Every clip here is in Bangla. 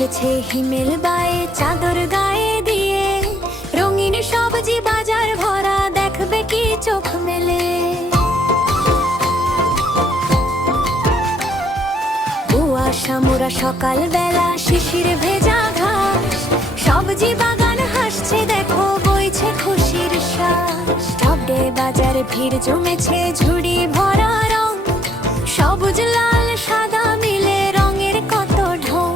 এসেছে হিমেল বায়ে চাদর গায়ে দিয়ে, রঙিন সবজি বাজার ভরা, দেখবে কি চোখ মেলে। কুয়াশা মোরা সকাল বেলা, শিশির ভেজা ঘাস, সবজি বাগান হাসছে, দেখো বইছে খুশির শ্বাস। টবে বাজার ভিড় জমেছে, ঝুড়ি ভরা রং, সবুজ লাল সাদা মিলে রঙের কত ঢং।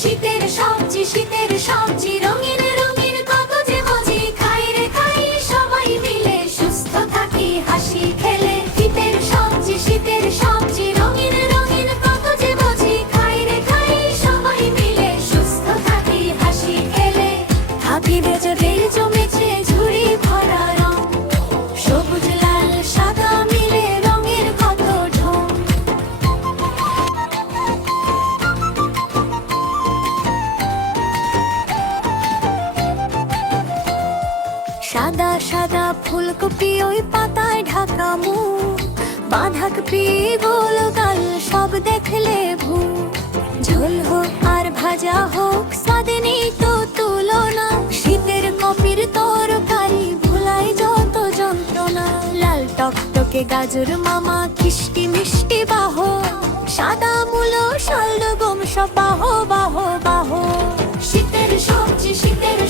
শীতের সবজি রঙিন রঙিন কত যে মজি, খাই রে খাই সবাই মিলে, সুস্থ থাকি হাসি খেলে। শীতের সবজি রঙিন রঙিন কত যে মজি, খাই রে খাই সবাই মিলে, সুস্থ থাকি হাসি খেলে। থাকি বেজে বেল জমেছে, ঝুড়ি ভরা রং, সবুজ লাল সাদা মিলে রঙের কত ঢং। সাদা সাদা ফুলকপি ওই পাতায় ঢাকা মুখ, বাঁধাকপি গোল গাল সব দেখলে ভূত। ঝোল হোক আর ভাজা হোক, স্বাদে নেই তো তুলনা, শীতের কপির তরকারি ভুলাই যত যন্ত্রণা। লাল টকটকে গাজর মামা, কিষ্টি মিষ্টি বাহ, সাদা মূলো শালগম সব বাহ বাহ বাহ। শীতের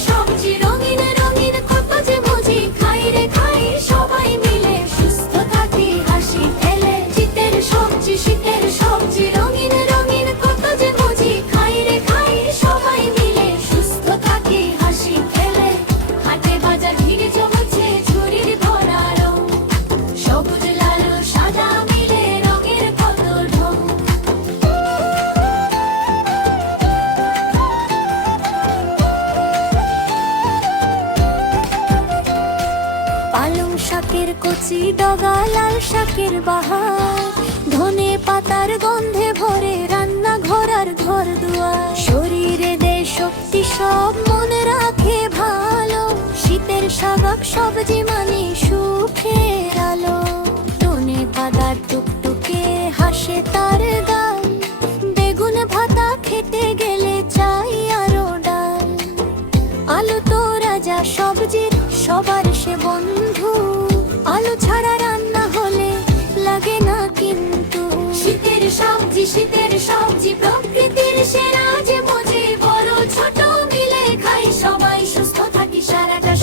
সবজি রঙিন রঙিন কত যে মজি, খাই রে খাই সবাই মিলে, সুস্থ থাকি হাসি খেলে। শীতের সবজি রঙিন রঙিন কত যে মজি, খাই রে খাই সবাই মিলে, সুস্থ থাকি হাসি খেলে। হাটে বাজার ভিড় জমেছে, ঝুড়ির ভরা রং, সবুজ লাল সাদা মিলে রঙের কত ঢং। পালং শাকের কচি ডগা, লাল শাকের বাহার, ধনে পাতার গন্ধে ভরে রান্নাঘর আর ঘর দুয়ার। শরীরে দেয় শক্তি, সব মনে রাখে ভালো, শীতের শাক সবজি মানে সুখের আলো। ধনে পাতার টুকটুকে হাসে তার গাল, বেগুন ভাতা খেতে গেলে চাই আরো ডাল। আলু তো রাজা সবজির, সবার সে বন্ধু, আলু ছাড়া রান্না হলে লাগে না কিন্তু। শীতের সবজি প্রকৃতির সেরা যে মজে, বড় ছোট মিলে খাই সবাই, সুস্থ থাকি সারাটা